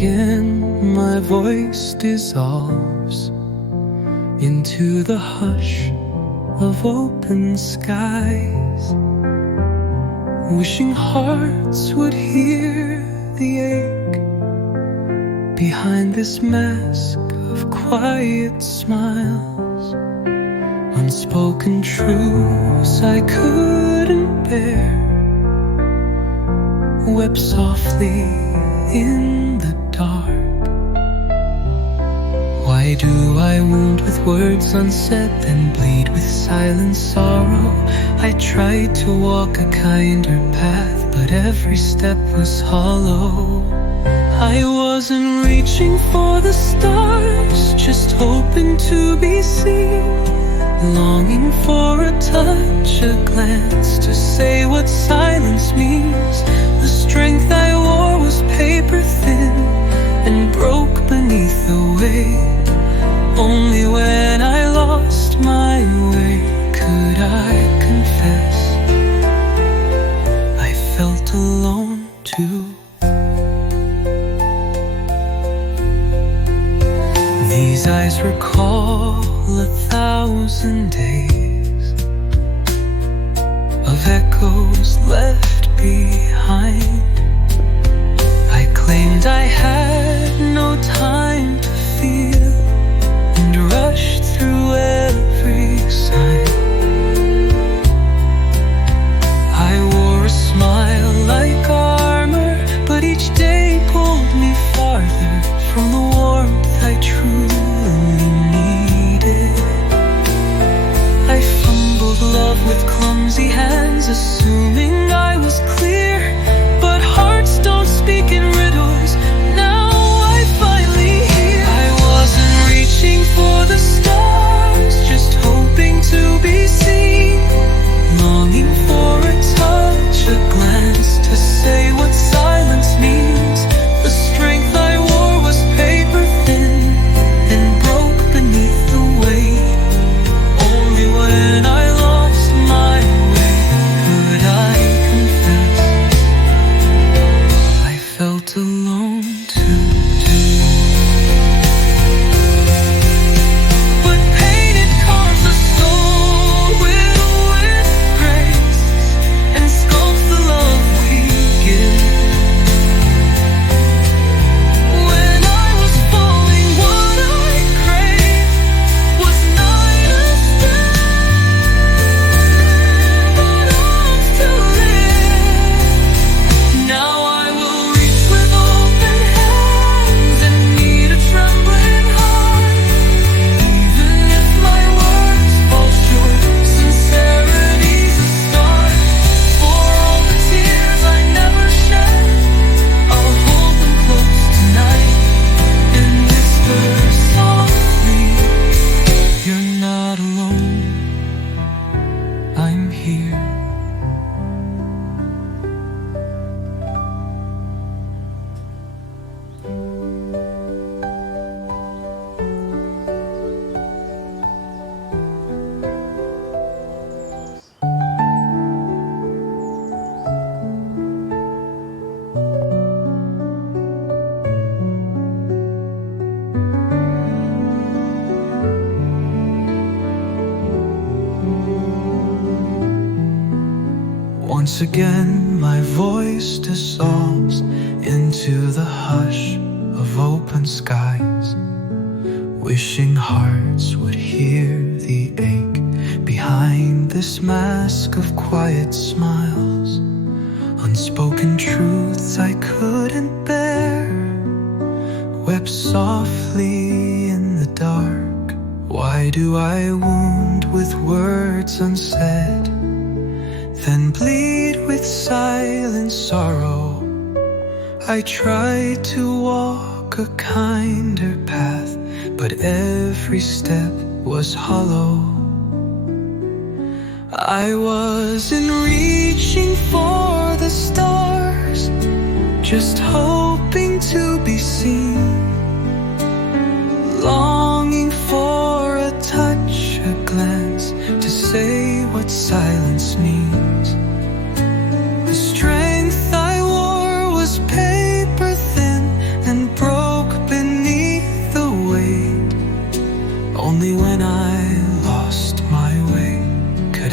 again my voice dissolves into the hush of open skies, wishing hearts would hear the ache behind this mask of quiet smiles. Unspoken truths I couldn't bear wept softly in the dark. Why do I wound with words unsaid, then bleed with silent sorrow? I tried to walk a kinder path, but every step was hollow. I wasn't reaching for the stars, just hoping to be seen, longing for a touch, a glance to say what silence means. The strength I wore was paper thin and broke beneath the weight. Only when I lost my way could I confess I felt alone too. These eyes recall 1,000 days of echoes left behind. I claimed I had no time to feel and rushed through every sign. I wore a smile like armor, but each day pulled me farther from the warmth I truly needed. I fumbled love with clumsy hands, assuming I was clear, but hearts don't speak in riddles. Now I finally hear I wasn't reaching for the stars, just hoping to be seen, longing for a touch, a glance to say what silence means. The strength I wore was paper thin and broke beneath the weight. Only when I lost my way could I confess I felt alone too. But painted carves the soul with grace and sculpts the love we give. When I was falling, what I craved was not a stand, but arms to live. Now I will reach with open hands and need a trembling heart. Even if my words fall short, sincerity's a start. For all the tears I never shed, I'll hold them close tonight and whisper softly, you're not alone, I'm here. Once again my voice dissolves into the hush of open skies, wishing hearts would hear the ache behind this mask of quiet smiles. Unspoken truths I couldn't bear wept softly in the dark. Why do I wound with words unsaid, then bleed with silent sorrow? I tried to walk a kinder path, but every step was hollow. I wasn't reaching for the stars, just hoping to be seen, longing for a touch, a glance to say what silence means. The strength I wore was paper thin and broken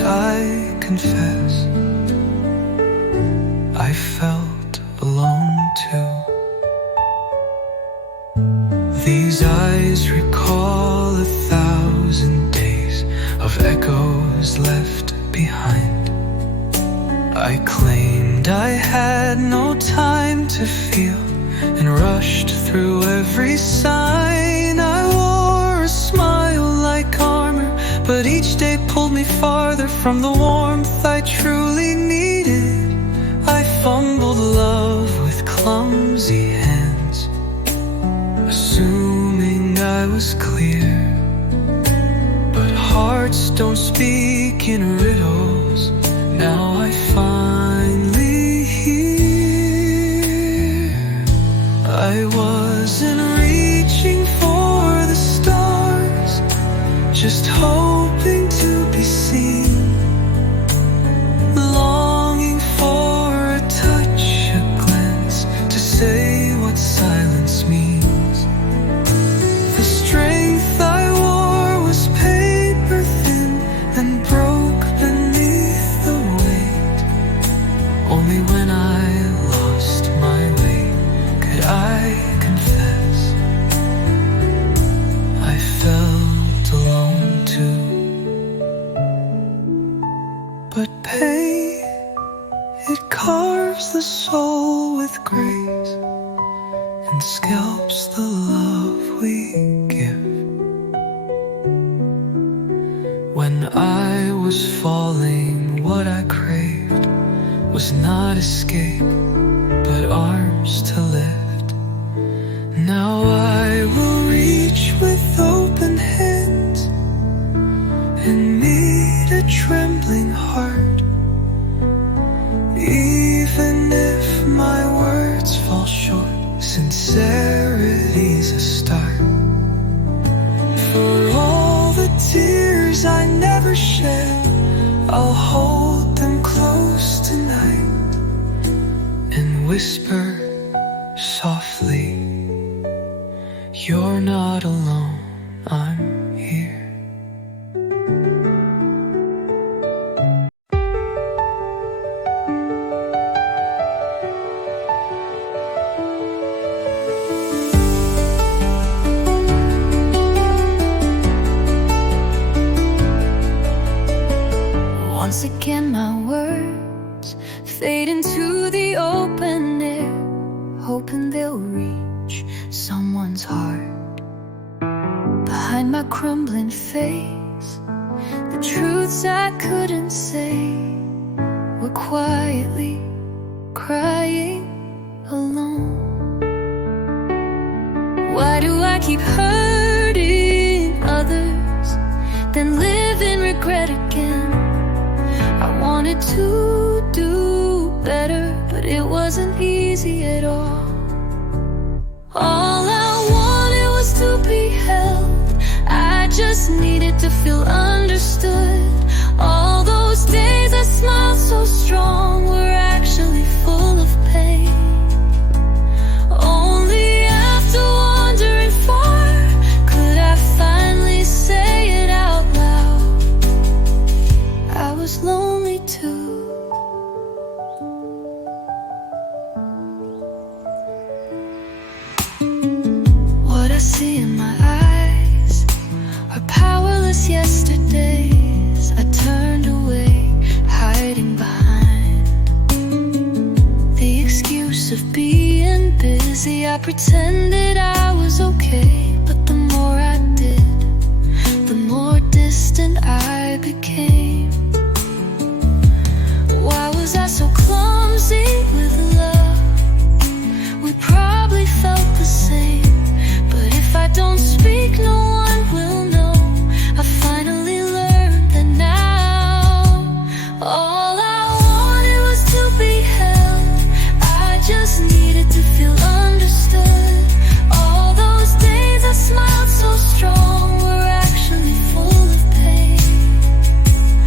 I confess I felt alone too. These eyes recall 1,000 days of echoes left behind. I claimed I had no time to feel and rushed through every sign. I wore a smile like armor, but each day pulled me farther from the warmth I truly needed. I fumbled love with clumsy hands, assuming I was clear. But hearts don't speak in riddles. Now I finally hear. I wasn't reaching for the stars, just hoping to be seen, longing for a touch, a glance, to say what silence means. The strength I wore was paper thin and broke beneath the weight. Only when I lost my way could I confess I felt alone too. But pain, it carves the soul with grace and scalps the love we give. When I was falling, what I craved was not escape, but arms to lift. Now I will reach with open hands and meet a trembling heart, even if my words fall short. Sincerity's a start. For all the tears I never shed, I'll hold them close tonight and whisper softly, you're not alone, I'm here. Once again my words fade into the open air, hoping they'll reach someone's heart. Behind my crumbling face, the truths I couldn't say were quietly crying alone. Why do I keep hurting others, then live in regret again? I wanted to do better, but it wasn't easy at all. All I wanted was to be held. I just needed to feel understood. All those days I smiled so strong were actually full of pain. Only after wandering far could I finally say it out loud. I was lonely too. What I see in my eyes are powerless yesterdays I turned away, hiding behind the excuse of being busy. I pretended I was okay, but the more I did, the more distant I became. Why was I so clumsy with love? We probably felt the same, but if I don't speak, no one will know. I finally learned that now all I wanted was to be held. I just needed to feel understood. All those days I smiled so strong were actually full of pain.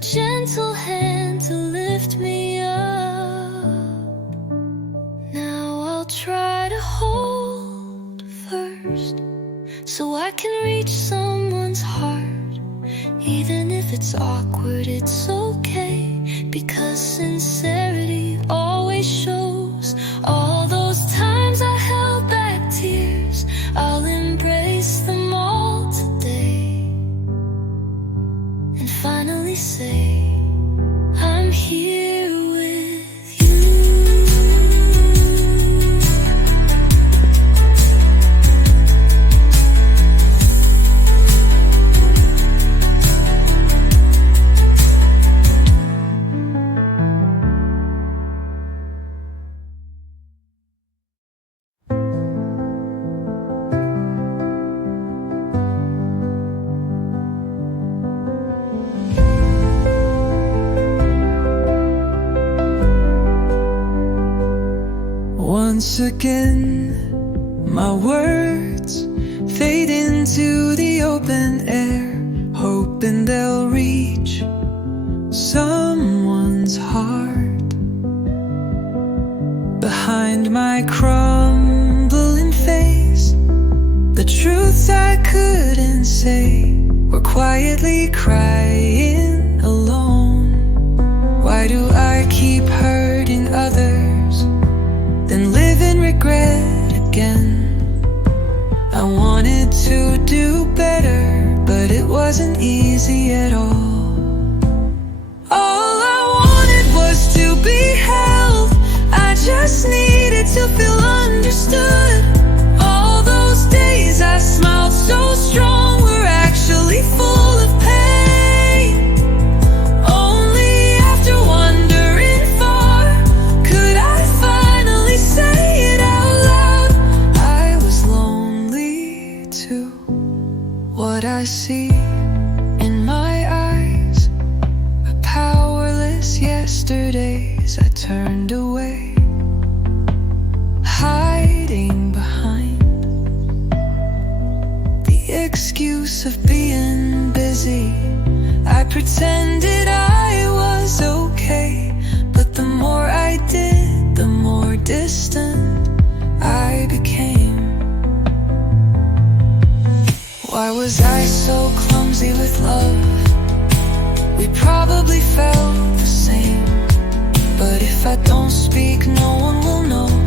gentle hand to lift me up. Now I'll try to hold first, so I can reach someone's heart. Even if it's awkward, it's okay, because sincerity always shows. All those times I held back tears, I'll embrace them all today, and finally say, I'm here with you. Once again, my words fade into the open air, hoping they'll reach someone's heart. Behind my crumbling face, the truths I couldn't say were quietly crying alone. Why do I keep hurting others, then live in regret again? I wanted to do better, but it wasn't easy at all. All I wanted was to be held, I just needed to feel understood. All those days I smiled so strong were actually full of pain. Only after wandering far could I finally say it out loud. I was lonely too. What I see in my eyes are powerless yesterdays I turned away, hiding behind the excuse of being busy. I pretended I was okay, but the more I did, the more distant I became. Why was I so clumsy with love? We probably felt the same, but if I don't speak, no one will know.